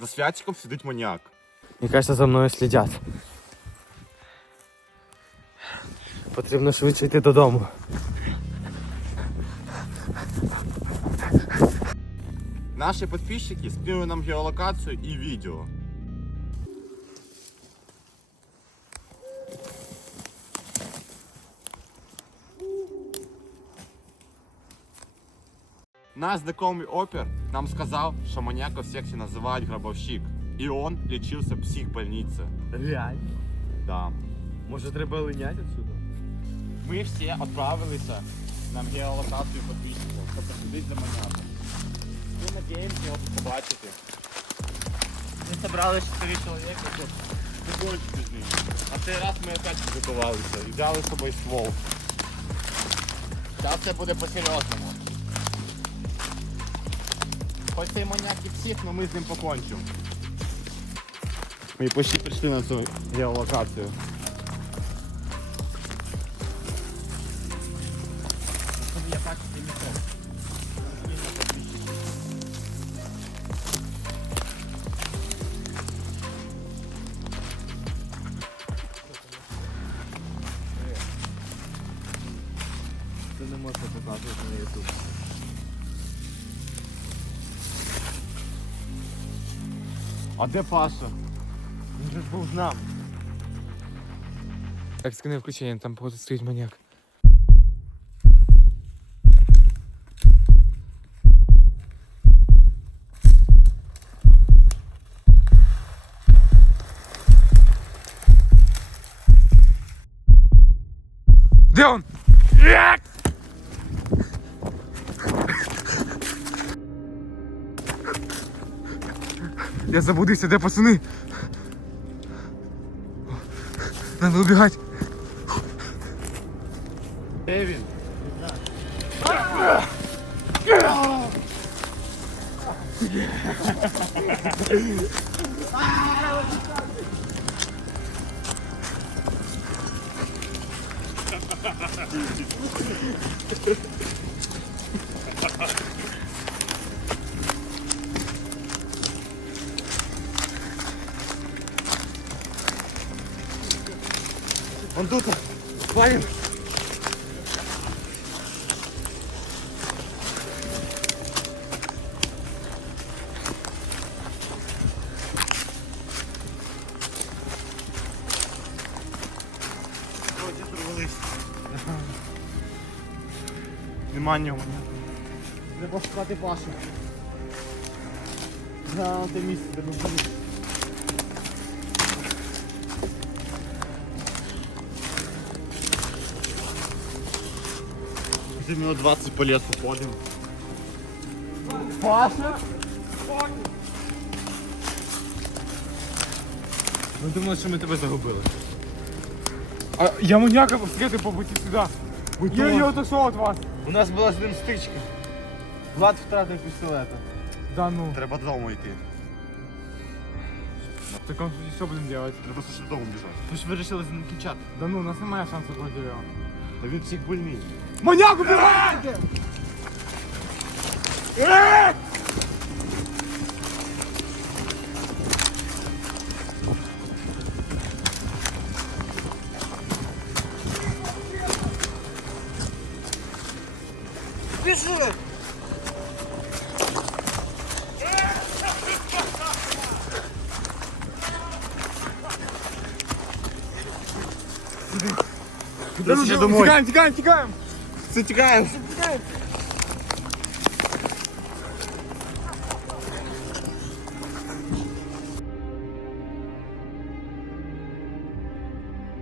За святиком сидить маніяк. Мені кажется, за мною слідять. Потрібно швидше йти додому. Наші підписчики скинули нам геолокацію і відео. Наш знакомый опер нам сказал, что маньяка в секте называют гробовщик. И он лечился в психбольнице. Реально? Да. Може треба линять отсюда? Ми всі відправилися на геолокацію підписчиків, щоб посидити за маньяком. Ми надіємося його побачити. Ми зібрали 4 чоловіка. щоб прикольчити з ним. А цей раз ми опять підготувалися і взяли з собою ствол. Зараз це буде по-серйозному. Хоч цей маньяк і псих, але ми з ним покончимо. Ми почти прийшли на цю геолокацію. Я так і не Це не можна показувати на YouTube. А де Паша? Він же ж був з нами. Екскрене включення, там походу стоїть маньяк. Де он? Я заблудився, де пацани? Надо убегать. Де він? Он тут. Валим. Нема нього. Треба шукати Пашу. На те місце, де ми були. Вже минут 20 по лесу ходим. Паша? Ми думали, що ми тебе загубили. А я маньяка встретив по пути сюди. Я не отошов від вас. У нас була з ним стичка. Влад втратив пістолета. Да ну. Треба додому йти. В такому случае що будемо делать? Треба все додому біжати. Ми ж вирішили з ним кінчати. Да ну, у нас немає шансу проти його. Та він всіх больний. Маньяк убивайте! Да ну, Все домой. Тікаємо, тікаємо, тікаємо! Це тікаємо.